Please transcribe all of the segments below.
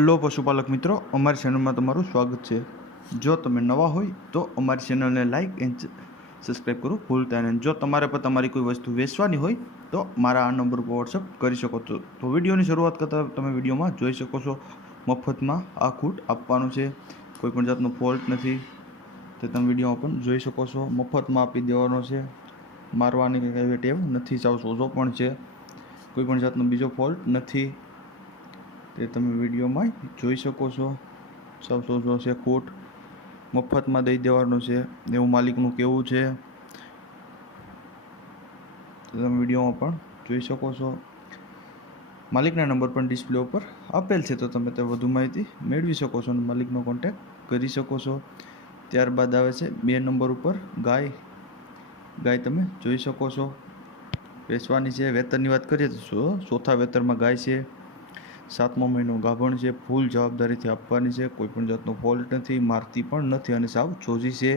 Hello પશુપાલક મિત્રો, અમારી ચેનલમાં તમારું સ્વાગત છે। જો તમે નવા હોય તો અમારી ચેનલને લાઇક એન્ડ સબસ્ક્રાઈબ કરો ભૂલતા નહીં। જો તમારે પણ તમારી કોઈ વસ્તુ વેચવાની હોય તો મારા આ નંબર પર વોટ્સઅપ કરી શકો છો। તો વિડીયોની શરૂઆત કરતાં તમે વિડીયોમાં જોઈ શકો છો મફતમાં આ ખૂટ આપવાનું છે, કોઈ પણ જાતનો ફોલ્ટ નથી। તો તમે વિડીયોમાં પણ જોઈ શકો છો મફતમાં આપી દેવાનો છે, મારવાની કંઈ ટેવ નથી, સાવ સોજો પણ છે, કોઈ પણ જાતનો બીજો ફોલ્ટ નથી। તે તમે વિડીયોમાં જોઈ શકો છો, સાવ સોજો છે, ખૂટ મફતમાં દઈ દેવાનું છે એવું માલિકનું કહેવું છે। તમે વિડીયોમાં પણ જોઈ શકો છો, માલિકના નંબર પણ ડિસ્પ્લે ઉપર આપેલ છે, તો તમે તે વધુ માહિતી મેળવી શકો છો અને માલિકનો કોન્ટેક્ટ કરી શકો છો। ત્યારબાદ આવે છે 2 નંબર ઉપર ગાય તમે જોઈ શકો છો, વેચવાની છે। વેતરની વાત કરીએ તો ચોથા વેતરમાં ગાય છે, 7મો મહિનો ગાભણ છે, ફૂલ જવાબદારીથી આપવાની છે, કોઈ પણ જાતનો ફોલ્ટ નથી, મારતી પણ નથી અને સાવ સોજી છે,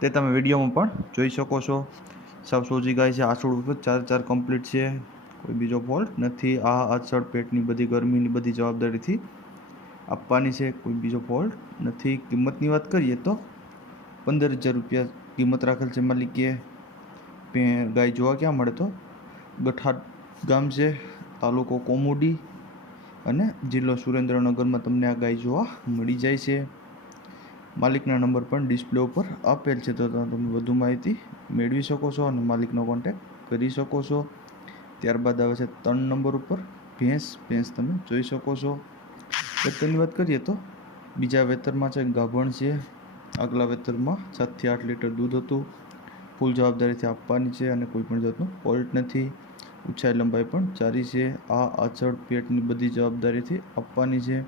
તે તમે વિડીયોમાં પણ જોઈ શકો છો। સાવ સોજી ગાય છે, આછોડ ઉપર 4 કમ્પ્લીટ છે, કોઈ બીજો ફોલ્ટ નથી। આ આછળ પેટની બધી ગરમીની બધી જવાબદારીથી આપવાની છે, કોઈ બીજો ફોલ્ટ નથી। કિંમતની વાત કરીએ તો 15,000 રૂપિયા કિંમત રાખેલ છે માલિકે। ગાય જોવા ક્યાં મળે તો ગઠાદ ગામ છે, તાલુકો કોમુડી અને જિલ્લો સુરેન્દ્રનગરમાં તમને આ ગાય જોવા મળી જાય છે। માલિકના નંબર પણ ડિસ્પ્લે ઉપર આપેલ છે, તો તમે વધુ માહિતી મેળવી શકો છો અને માલિકનો કોન્ટેક્ટ કરી શકો છો। ત્યારબાદ આવે છે 3 નંબર ઉપર ભેંસ તમે જોઈ શકો છો। વેતરની વાત કરીએ તો બીજા વેતરમાં છે, ગાભણ છે, આગલા વેતરમાં 7 થી 8 લીટર દૂધ હતું, ફૂલ જવાબદારીથી આપવાની છે અને કોઈ પણ જાતનો ફોલ્ટ નથી। ઊંચાઈ લંબાઈ પણ સારી છે, આ આછળ પેટની બધી જવાબદારીથી આપવાની છે,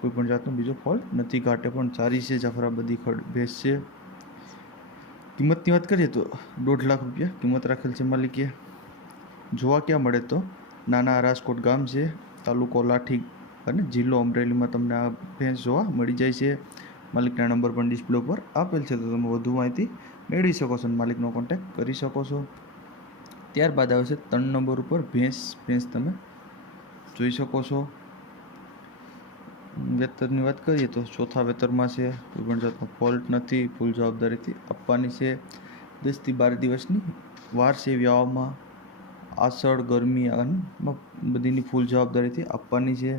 કોઈ પણ જાતનો બીજો ફોલ્ટ નથી। ઘાટે પણ સારી છે, જાફરાબાદી ભેંસ છે। કિંમતની વાત કરીએ તો 1.5 લાખ રૂપિયા કિંમત રાખેલ છે માલિકે। જોવા ક્યાં મળે તો નાના રાજકોટ ગામ છે, તાલુકો લાઠી અને જિલ્લો અમરેલીમાં તમને આ ભેંસ જોવા મળી જાય છે। માલિકના નંબર પણ ડિસ્પ્લે ઉપર આપેલ છે, તો તમે વધુ માહિતી મેળવી શકો છો અને માલિકનો કોન્ટેક્ટ કરી શકો છો। ત્યારબાદ આવે છે 3 નંબર ઉપર ભેંસ તમે જોઈ શકો છો। વેતરની વાત કરીએ તો ચોથા વેતરમાં છે, કોઈ પણ જાતનો ફોલ્ટ નથી, ફૂલ જવાબદારીથી આપવાની છે। 10 થી 12 દિવસની વાર છે વ્યાવામાં, આસળ ગરમી અને બધીની ફૂલ જવાબદારીથી આપવાની છે।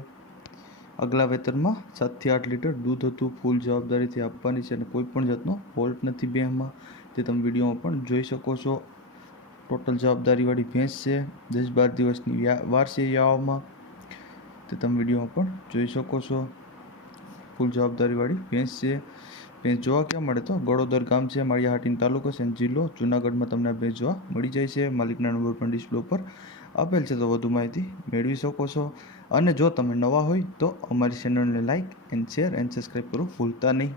આગલા વેતરમાં 7 થી 8 લીટર દૂધ હતું, ફૂલ જવાબદારીથી આપવાની છે અને કોઈ પણ જાતનો ફોલ્ટ નથી ભેંસમાં, તે તમે વિડીયોમાં પણ જોઈ શકો છો। ટોટલ જવાબદારીવાળી ભેંસ છે, 10-12 દિવસની વાર છે વ્યાવામાં, તે તમે વિડીયોમાં પણ જોઈ શકો છો। ફૂલ જવાબદારીવાળી ભેંસ છે। ભેંસ જોવા ક્યાં મળે તો ગળોદર ગામ છે, માળિયાહાટીનો તાલુકો છે, જિલ્લો જુનાગઢમાં તમને આ ભેંસ જોવા મળી જાય છે। માલિકના નંબર પણ ડિસ્પ્લે ઉપર આપેલ છે, તો વધુ માહિતી મેળવી શકો છો। અને જો તમે નવા હોય તો અમારી ચેનલને like and share and subscribe કરો ભૂલતા નહીં।